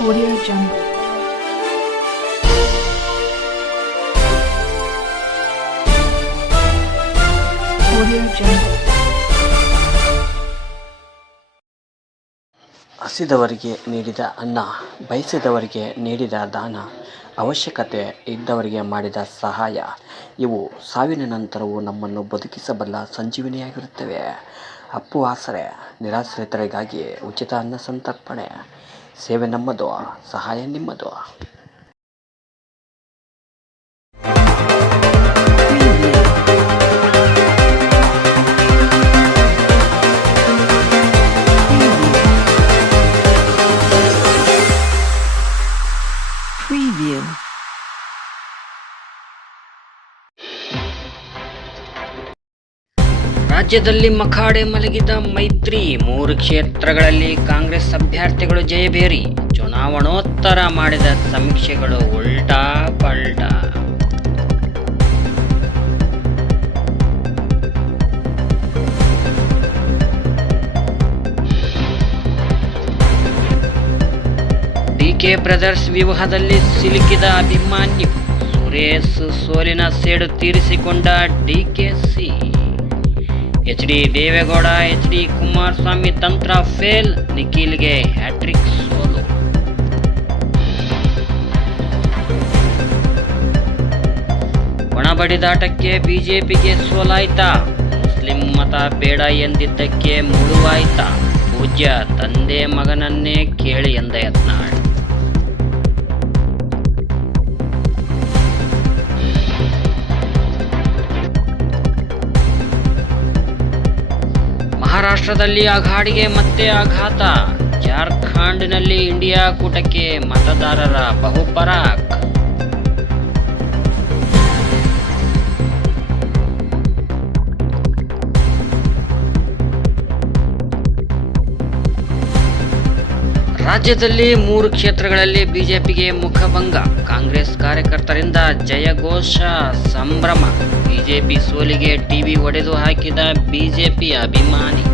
Audio Jungle. Audio Jungle. ಹಸಿದವರಿಗೆ ನೀಡಿದ ಅನ್ನ, ಬಯಸಿದವರಿಗೆ ನೀಡಿದ ದಾನ, ಅವಶ್ಯಕತೆ ಇದ್ದವರಿಗೆ ಮಾಡಿದ ಸಹಾಯ ಇವು ಸಾವಿನ ನಂತರವೂ ನಮ್ಮನ್ನು ಬದುಕಿಸಬಲ್ಲ ಸಂಜೀವಿನಿಯಾಗಿರುತ್ತವೆ. ಅಪ್ಪು ಆಸರೆ, ನಿರಾಶ್ರಿತರಿಗಾಗಿ ಉಚಿತ ಅನ್ನ ಸಂತರ್ಪಣೆ. ಸೇವೆ ನಮ್ಮದು, ಸಹಾಯ ನಿಮ್ಮದು. Preview. ರಾಜ್ಯದಲ್ಲಿ ಮಖಾಡೆ ಮಲಗಿದ ಮೈತ್ರಿ, 3 ಕ್ಷೇತ್ರಗಳಲ್ಲಿ ಕಾಂಗ್ರೆಸ್ ಅಭ್ಯರ್ಥಿಗಳು ಜಯಭೇರಿ. ಚುನಾವಣೋತ್ತರ ಮಾಡಿದ ಸಮೀಕ್ಷೆಗಳು ಉಲ್ಟಾ ಪಲ್ಟಾ. ಡಿಕೆ ಬ್ರದರ್ಸ್ ವಿವಾಹದಲ್ಲಿ ಸಿಲುಕಿದ ಅಭಿಮನ್ಯು, ಸುರೇಶ್ ಸೋಲಿನ ಸೇಡು ತೀರಿಸಿಕೊಂಡ DKC. HD. Deve Gowda, HD. Kumaraswamy ತಂತ್ರ ಫೇಲ್, ನಿಖಿಲ್ಗೆ ಹ್ಯಾಟ್ರಿಕ್ ಸೋಲು. ಒಣಬಡಿದಾಟಕ್ಕೆ ಬಿಜೆಪಿಗೆ ಸೋಲಾಯ್ತಾ? ಮುಸ್ಲಿಂ ಮತ ಬೇಡ ಎಂದಿದ್ದಕ್ಕೆ ಮುಳುವಾಯ್ತಾ? ಪೂಜ್ಯ ತಂದೆ ಮಗನನ್ನೇ ಕೇಳಿ ಎಂದ ಯತ್ನಾಳ್. ಮಹಾರಾಷ್ಟ್ರದಲ್ಲಿ ಅಘಾಡಿಗೆ ಮತ್ತೆ ಆಘಾತ. ಜಾರ್ಖಂಡ್ನಲ್ಲಿ ಇಂಡಿಯಾ ಕೂಟಕ್ಕೆ ಮತದಾರರ ಬಹುಪರಾಕ್. ರಾಜ್ಯದಲ್ಲಿ 3 ಕ್ಷೇತ್ರಗಳಲ್ಲಿ ಬಿಜೆಪಿಗೆ ಮುಖಭಂಗ. ಕಾಂಗ್ರೆಸ್ ಕಾರ್ಯಕರ್ತರಿಂದ ಜಯಘೋಷ, ಸಂಭ್ರಮ. ಬಿಜೆಪಿ ಸೋಲಿಗೆ ಟಿವಿ ಒಡೆದು ಹಾಕಿದ ಬಿಜೆಪಿ ಅಭಿಮಾನಿ.